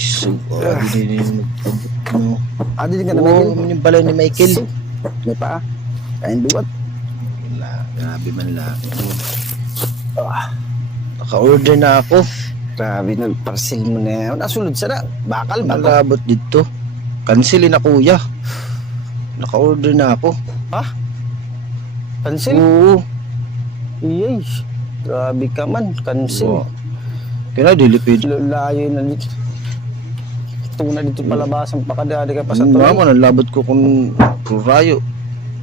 Isu, hindi mo. Adi din ka na, Oo, Michael. yung balay ni Michael. May pa. Kain duwat. Wala, grabe man lang. Naka-order na ako. Grabe na, parcel mo na. Nasulod sa na. Bakal ba to? Malabot dito. Cancelin na kuya. Naka-order na ako. Ha? Cancel? Oo. Iyay. Grabe ka man. Cancel. Oo. Kaya dilipid. Layo na dito. Tuna dito palabasan pa kadali ka pa sa tuloy. Mama, nalabot ko kung rayo.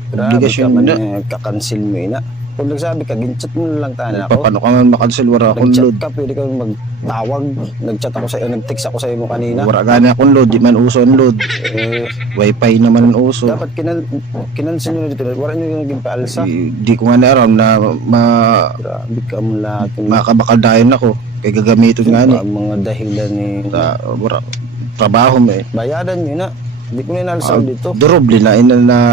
Grabe ka Obligasyon man na. kakancel mo ina. Kung nagsabi ka, ginchat mo na lang tayo ako. Paano ka man makancel? Wala akong Nag-chat load. ka, pwede ka magtawag. Nag-chat ako sa iyo, nag-text ako sa iyo mo kanina. Wala gani akong load. Di man uso ang load. Eh, Wi-Fi naman ang uso. dapat kinansin nyo na dito. Wala nyo yung naging paalsa. Di ko nga na-aram na Grabe ka mo lahat. makabakadayan ako. Kaya gagamitin nga ni. Ang mga dahilan ni... Trabaho mo eh. Bayadan nyo na. Hindi ko na inalsam dito. Durobli na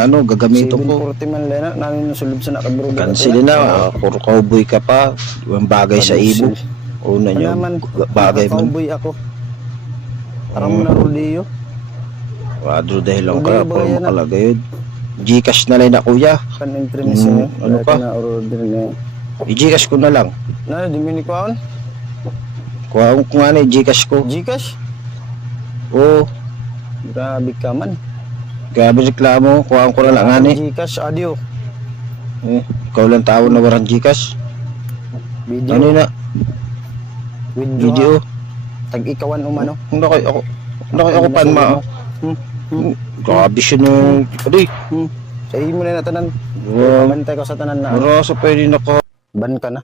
ano gagamitin ko. 740 man lena. Namin nasulub sa nakaburo. Cancel na. Puro cowboy ka pa. Yung bagay sa ibo. Una nyo. Bagay man. Cowboy ako. Parang mo na rodeo. Wadro dahil lang Rodeo ka. ba Para yan, makalagay. Gcash na lang na kuya. Kan-entry na siya. Ano ka? Na order na. I-Gcash ko na lang. Na, di mini ko aon. Kung ano i-Gcash ko. Gcash? Oo. Grabe ka man. Grabe reklamo. Kuhaan ko na lang nga ni. Gcash audio. Ikaw lang tao na warang Gcash. Video. Ano na? Video. Tag-ikawan umano. Hindi kayo ako panma. Grabe siya na. Aday. Sa iyo mo na tanan. Wow. Pamantay ko sa tanan na. Marasa pwede na ka. Ban ka na.